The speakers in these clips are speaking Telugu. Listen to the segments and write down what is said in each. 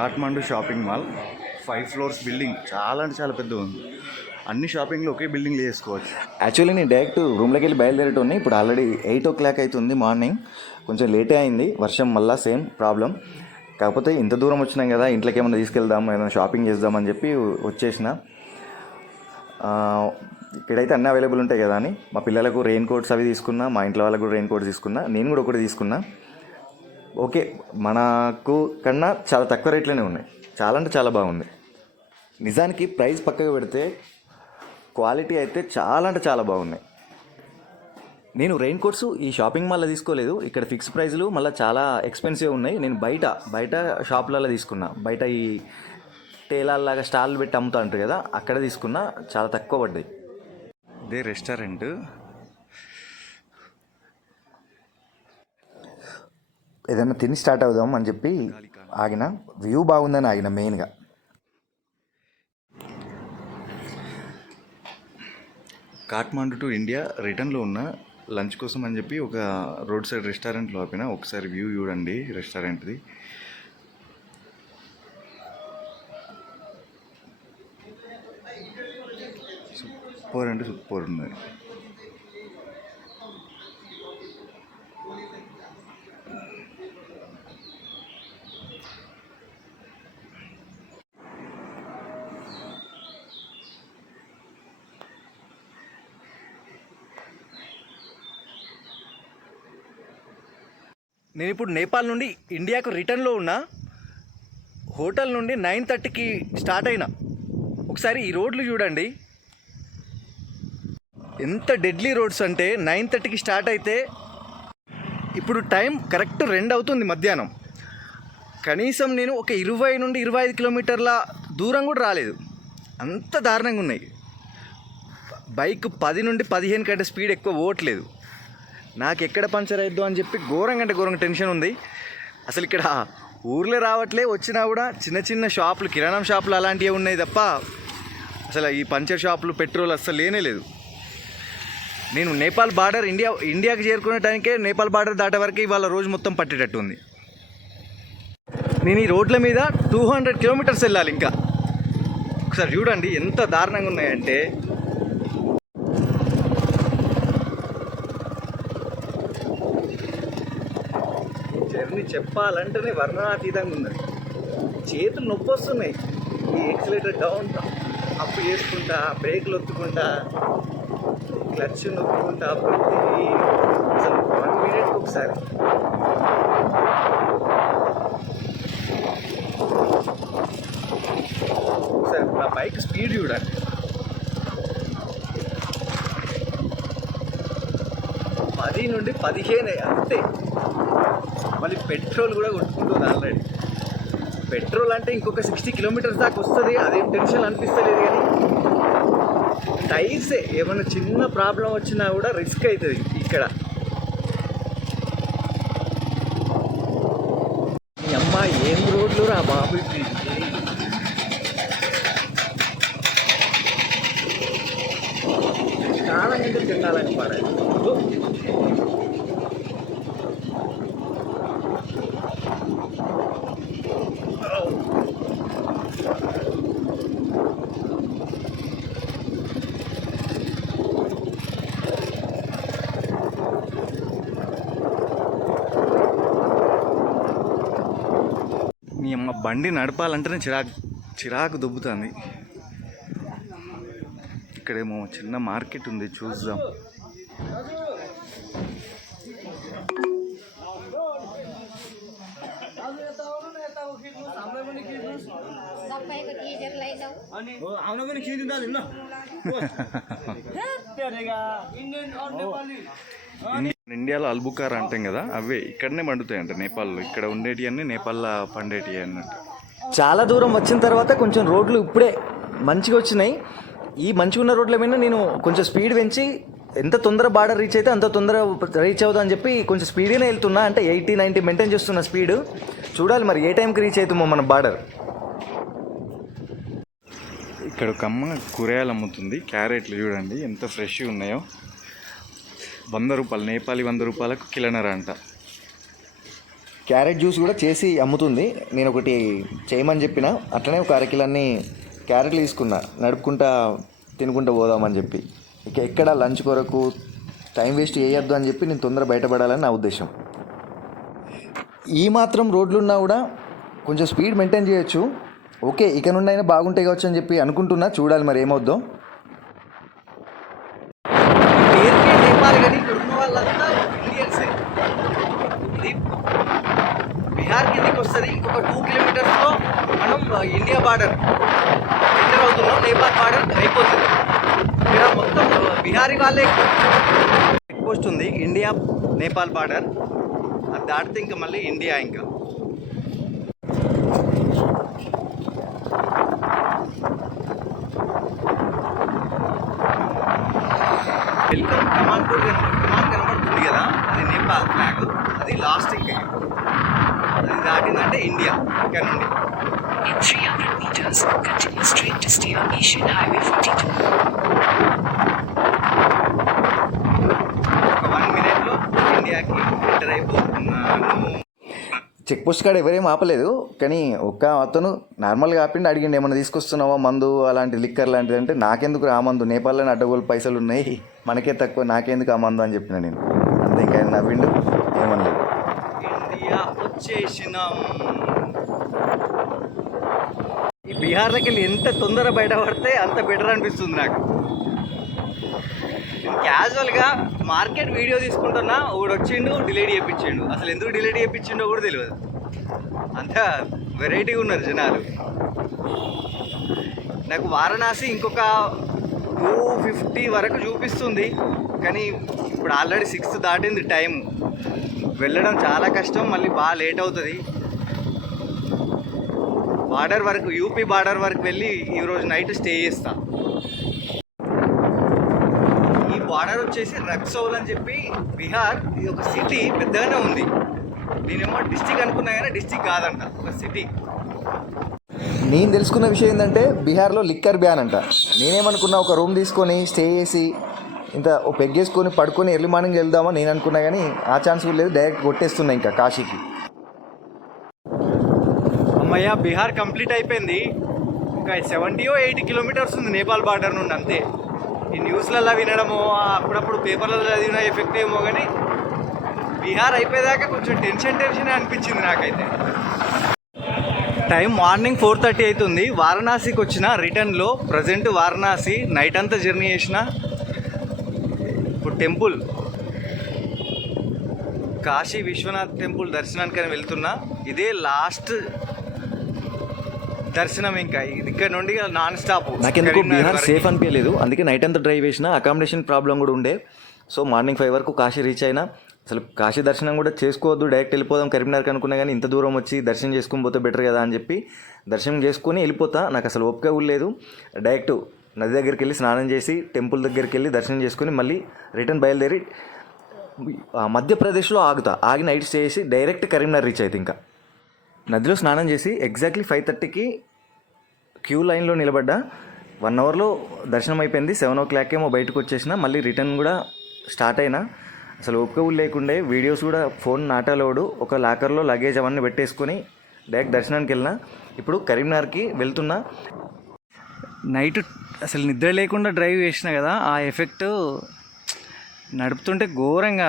Kathmandu shopping mall five floors building చాలా అంటే చాలా పెద్ద ఉంది. అన్ని షాపింగ్లు ఒకే బిల్డింగ్లో చేసుకోవచ్చు. యాక్చువల్లీ నేను డైరెక్ట్ రూమ్లోకి వెళ్ళి బయలుదేరేటోని ఇప్పుడు ఆల్రెడీ ఎయిట్ ఓ క్లాక్ అవుతుంది మార్నింగ్ కొంచెం లేటే అయింది. వర్షం మళ్ళా సేమ్ ప్రాబ్లం కాకపోతే ఇంత దూరం వచ్చినాం కదా ఇంట్లోకి ఏమైనా తీసుకెళ్దాం ఏమైనా షాపింగ్ చేద్దామని చెప్పి వచ్చేసిన. ఇక్కడైతే అన్నీ అవైలబుల్ ఉంటాయి కదా అని. మా పిల్లలకు రెయిన్ కోట్స్ అవి తీసుకున్నా మా ఇంట్లో వాళ్ళకు కూడా రెయిన్ కోట్స్ తీసుకున్నా. నేను కూడా ఒకటి తీసుకున్నా. ఓకే మనకు కన్నా చాలా తక్కువ రేట్లోనే ఉన్నాయి. చాలా అంటే చాలా బాగుంది. నిజానికి ప్రైస్ పక్కకు పెడితే క్వాలిటీ అయితే చాలా అంటే చాలా బాగున్నాయి. నేను రెయిన్ కోట్స్ ఈ షాపింగ్ మాల్లో తీసుకోలేదు. ఇక్కడ ఫిక్స్ ప్రైస్లు మళ్ళీ చాలా ఎక్స్పెన్సివ్ ఉన్నాయి. నేను బయట బయట షాపులలో తీసుకున్నా. బయట ఈ టేలాల్లాగా స్టాల్ పెట్టి అమ్ముతా ఉంటారు కదా అక్కడ తీసుకున్నా చాలా తక్కువ పడ్డాయి. ఇదే రెస్టారెంట్. ఏదైనా తిని స్టార్ట్ అవుదాం అని చెప్పి ఆగిన వ్యూ బాగుందని ఆగిన మెయిన్గా. కాఠ్మాండు టు ఇండియా రిటర్న్లో ఉన్న లంచ్ కోసం అని చెప్పి ఒక రోడ్ సైడ్ రెస్టారెంట్లో ఆపిన. ఒకసారి వ్యూ చూడండి రెస్టారెంట్ది. సూపర్ అంటే సూపర్ ఉంది. నేను ఇప్పుడు నేపాల్ నుండి ఇండియాకు రిటర్న్లో ఉన్నా హోటల్ నుండి నైన్ థర్టీకి స్టార్ట్ అయినా. ఒకసారి ఈ రోడ్లు చూడండి. ఎంత డెడ్లీ రోడ్స్ అంటే నైన్ థర్టీకి స్టార్ట్ అయితే ఇప్పుడు టైం కరెక్ట్ రెండు అవుతుంది మధ్యాహ్నం. కనీసం నేను ఒక ఇరవై నుండి ఇరవై ఐదు కిలోమీటర్ల దూరం కూడా రాలేదు. అంత దారుణంగా ఉన్నాయి. బైక్ పది నుండి పదిహేను కంటే స్పీడ్ ఎక్కువ పోవట్లేదు. నాకు ఎక్కడ పంచర్ అయిద్దో అని చెప్పి ఘోరంగా అంటే ఘోరంగా టెన్షన్ ఉంది. అసలు ఇక్కడ ఊర్లో రావట్లే వచ్చినా కూడా చిన్న చిన్న షాపులు కిరాణం షాపులు అలాంటివి ఉన్నాయి తప్ప అసలు ఈ పంచర్ షాపులు పెట్రోల్ అస్సలు లేనే లేదు. నేను నేపాల్ బార్డర్ ఇండియా ఇండియాకి చేరుకునే టైంకే నేపాల్ బార్డర్ దాటే వరకు ఇవాళ రోజు మొత్తం పట్టేటట్టు ఉంది. నేను ఈ రోడ్ల మీద టూ హండ్రెడ్ కిలోమీటర్స్ వెళ్ళాలి ఇంకా. ఒకసారి చూడండి ఎంత దారుణంగా ఉన్నాయంటే జర్నీ చెప్పాలంటేనే వర్ణనాతీతంగా ఉన్నది. చేతులు నొప్పి వస్తున్నాయి. ఈ ఎక్సిలేటర్ డౌన్ అప్ చేసుకుంటా బ్రేక్లు ఒత్తుకుంటా క్లచ్ నొక్కుంటా ప్రతి అసలు వన్ మినిట్ ఒకసారి. ఒకసారి నా బైక్ స్పీడ్ చూడండి. పది నుండి పదిహేను అంతే. మళ్ళీ పెట్రోల్ కూడా కొట్టుకుంటుంది ఆల్రెడీ పెట్రోల్ అంటే ఇంకొక సిక్స్టీ కిలోమీటర్స్ దాకా వస్తుంది అదేం టెన్షన్ అనిపిస్తలేదు కానీ టైర్సే ఏమైనా చిన్న ప్రాబ్లం వచ్చినా కూడా రిస్క్ అవుతుంది ఇక్కడ. మీ అమ్మ ఏం రోడ్లు రా బాబు? ఇవి. చాలా గంటలు తినాలని పడాలి మీ అమ్మ బండి నడపాలంటేనే చిరాకు చిరాకు దుబ్బుతుంది. ఇక్కడేమో చిన్న మార్కెట్ ఉంది చూద్దాం. ఇండియాలో అల్బుకార్ అంటాం కదా అవే ఇక్కడనే పండుతాయి అంట నేపాల్లో. ఇక్కడ ఉండేటి అన్ని నేపాల్లో పండేటివి అన్నట్టు. చాలా దూరం వచ్చిన తర్వాత కొంచెం రోడ్లు ఇప్పుడే మంచిగా వచ్చినాయి. ఈ మంచిగా ఉన్న రోడ్ల మీద నేను కొంచెం స్పీడ్ పెంచి ఎంత తొందర బార్డర్ రీచ్ అయితే అంత తొందర రీచ్ అవుదా అని చెప్పి కొంచెం స్పీడ్గానే వెళ్తున్నా. అంటే ఎయిటీ నైంటీ మెయింటైన్ చేస్తున్న స్పీడ్. చూడాలి మరి ఏ టైంకి రీచ్ అవుతుందో మన బార్డర్. ఇక్కడ ఒక అమ్మ కూరగాయలు అమ్ముతుంది. క్యారెట్లు చూడండి ఎంత ఫ్రెష్గా ఉన్నాయో. వంద రూపాయలు నేపాలి వంద రూపాయలకు కిలోనర అంట. క్యారెట్ జ్యూస్ కూడా చేసి అమ్ముతుంది. నేను ఒకటి చేయమని చెప్పిన. అట్లనే ఒక అరకిలన్ని క్యారెట్లు తీసుకున్నా. నడుపుకుంటా తినుకుంటా పోదామని చెప్పి. ఇక ఎక్కడ లంచ్ కొరకు టైం వేస్ట్ చేయొద్దు అని చెప్పి నేను తొందర బయటపడాలని నా ఉద్దేశం. ఈ మాత్రం రోడ్లున్నా కూడా కొంచెం స్పీడ్ మెయింటైన్ చేయొచ్చు. ఓకే ఇక నుండి అయినా బాగుంటాయి కావచ్చు అని చెప్పి అనుకుంటున్నా. చూడాలి మరి ఏమవుద్దో పేరుకే నేపాల్ కానీ ఇక్కడ ఉన్న వాళ్ళంతా ఇండియన్సే ఇది బీహార్ కిందకి వస్తుంది? ఇంకొక టూ కిలోమీటర్స్లో మనం ఇండియా బార్డర్ ఎంటర్ అవుతున్నాం. నేపాల్ బార్డర్ అయిపోతుంది. ఇక్కడ మొత్తం బీహారీ వాళ్ళే చెక్ పోస్ట్ ఉంది. ఇండియా నేపాల్ బార్డర్ అది దాటితే ఇంకా మళ్ళీ ఇండియా ఇంకా. వెల్కమ్ కమాన్పూర్ కమాన్ కనబడుతుంది కదా. అది నేపాల్ ఫ్లాగ్ అది లాస్ట్ ఇంకా. దాటిందంటే ఇండియా. ఇక్కడ నుండి In 300 meters, continue straight to stay on Asian Highway 42. ఒక వన్ మినిట్లో ఇండియాకి ఎంటర్ అయిపోతున్నాను. చెక్ పోస్ట్ కాడ ఎవరేం ఆపలేదు కానీ ఒక్క అతను నార్మల్గా ఆపిండి అడిగిండు ఏమన్నా తీసుకొస్తున్నావా మందు? అలాంటి లిక్కర్ లాంటిది అంటే నాకెందుకు ఆ మందు? నేపాల్లోనే అడ్డగోలు పైసలు ఉన్నాయి మనకే తక్కువ నాకెందుకు ఆ మందు? అని చెప్పిన నేను. అంతే ఇంకా ఆయన నవ్విండు ఏమనలేదు. వచ్చేసినాం ఈ బీహార్లోకి వెళ్ళి ఎంత తొందర బయటపడితే అంత బెటర్ అనిపిస్తుంది నాకు. నేను క్యాజువల్గా మార్కెట్ వీడియో తీసుకుంటున్నా ఒకడు వచ్చిండు డిలేట్ చేయించిండు అసలు ఎందుకు డిలేట్ చేయించిండో కూడా తెలియదు. అంత వెరైటీగా ఉన్నారు జనాలు. నాకు వారణాసి ఇంకొక టూ ఫిఫ్టీ వరకు చూపిస్తుంది. కానీ ఇప్పుడు ఆల్రెడీ సిక్స్త్ దాటింది టైం వెళ్ళడం చాలా కష్టం మళ్ళీ బాగా లేట్ అవుతుంది. బార్డర్ వరకు యూపీ బార్డర్ వరకు వెళ్ళి ఈరోజు నైట్ స్టే చేస్తా. ఈ బార్డర్ వచ్చేసి రక్సౌల్ అని చెప్పి బీహార్ ఇది ఒక సిటీ పెద్దగానే ఉంది. నేనేమో డిస్టిక్ అనుకున్నా కానీ డిస్టిక్ కాదంట ఒక సిటీ నేను తెలుసుకున్న విషయం ఏంటంటే బీహార్లో లిక్కర్ బ్యాన్ అంట. నేనేమనుకున్నా ఒక రూమ్ తీసుకొని స్టే చేసి ఇంత ఓ పెగ్గేసుకొని పడుకొని ఎర్లీ మార్నింగ్ వెళ్దామని నేను అనుకున్నా కానీ ఆ ఛాన్స్ కూడా లేదు. డైరెక్ట్ కొట్టేస్తున్నా ఇంకా కాశీకి. అమ్మయ్య బీహార్ కంప్లీట్ అయిపోయింది. ఇంకా సెవెంటీయో ఎయిటీ కిలోమీటర్స్ ఉంది నేపాల్ బార్డర్ నుండి అంతే. ఈ న్యూస్లలో వినడమో అప్పుడప్పుడు పేపర్లలో చదివిన ఎఫెక్ట్ ఏమో కానీ బీహార్ అయిపోయేదాకా కొంచెం టెన్షన్ టెన్షన్ అనిపించింది నాకైతే. టైం మార్నింగ్ ఫోర్ థర్టీ అవుతుంది. వారణాసికి వచ్చిన రిటర్న్లో ప్రజెంట్ వారణాసి నైట్ అంతా జర్నీ చేసిన ఇప్పుడు టెంపుల్. కాశీ విశ్వనాథ్ టెంపుల్ దర్శనానికని వెళ్తున్నా ఇదే లాస్ట్ దర్శనం ఇంకా. ఇక్కడ నుండి నాన్ స్టాప్ నాకెందుకు బీహార్ సేఫ్ అనిపించలేదు. అందుకే నైట్ అంతా డ్రైవ్ చేసిన అకామిడేషన్ ప్రాబ్లం కూడా ఉండే. సో మార్నింగ్ ఫైవ్ వరకు కాశీ రీచ్ అయినా అసలు కాశీ దర్శనం కూడా చేసుకోవద్దు డైరెక్ట్ వెళ్ళిపోదాం కరీంనగర్కి అనుకున్నా కానీ ఇంత దూరం వచ్చి దర్శనం చేసుకొని పోతే బెటర్ కదా అని చెప్పి దర్శనం చేసుకొని వెళ్ళిపోతా. నాకు అసలు ఓపిక కూడా లేదు. డైరెక్ట్ నది దగ్గరికి వెళ్ళి స్నానం చేసి టెంపుల్ దగ్గరికి వెళ్ళి దర్శనం చేసుకుని మళ్ళీ రిటర్న్ బయలుదేరి మధ్యప్రదేశ్లో ఆగుతా. ఆగి నైట్ స్టే చేసి డైరెక్ట్ కరీంనగర్ రీచ్ అయితే ఇంకా. నదిలో స్నానం చేసి ఎగ్జాక్ట్లీ ఫైవ్ థర్టీకి క్యూ లైన్లో నిలబడ్డా. వన్ అవర్లో దర్శనం అయిపోయింది. సెవెన్ ఓ క్లాక్ ఏమో బయటకు వచ్చేసిన మళ్ళీ రిటర్న్ కూడా స్టార్ట్ అయినా. అసలు ఓపిక లేకుండే వీడియోస్ కూడా ఫోన్ నాటాలోడు ఒక లాకర్లో లగేజ్ అవన్నీ పెట్టేసుకొని డైరెక్ట్ దర్శనానికి వెళ్ళిన. ఇప్పుడు కరీంనగర్కి వెళ్తున్నా. నైట్ అసలు నిద్ర లేకుండా డ్రైవ్ చేసిన కదా ఆ ఎఫెక్ట్ నడుపుతుంటే ఘోరంగా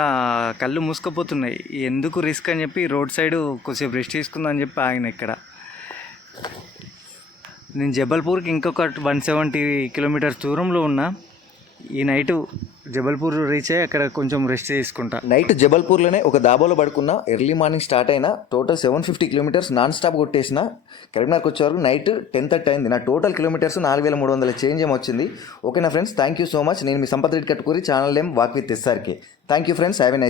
కళ్ళు మూసుకుపోతున్నాయి. ఎందుకు రిస్క్ అని చెప్పి రోడ్ సైడ్ కొద్దిసేపు రెస్ట్ తీసుకుందాం అని చెప్పి ఆగిన ఇక్కడ. నేను జబల్పూర్కి ఇంకొక వన్ సెవెంటీ కిలోమీటర్స్ దూరంలో ఉన్నా. ఈ నైటు జబల్పూర్ రీచ్ అయ్యి అక్కడ కొంచెం రెస్ట్ తీసుకుంటా నైట్ జబల్పూర్లోనే ఒక దాబాలో పడుకున్నా ఎర్లీ మార్నింగ్ స్టార్ట్ అయినా total seven fifty kilometres non stop కొట్టేసిన కరీంనగర్కి వచ్చే వరకు నైట్ టెన్ థర్టీ అయింది. నా టోటల్ కిలోమీటర్స్ నాలుగు వేల మూడు వందల చేంజ్ ఏమో వచ్చింది? ఓకేనా friends thank you so much నేను మీ Sampath Reddy Kattukuri channel name walk with SRK thank you friends have a nice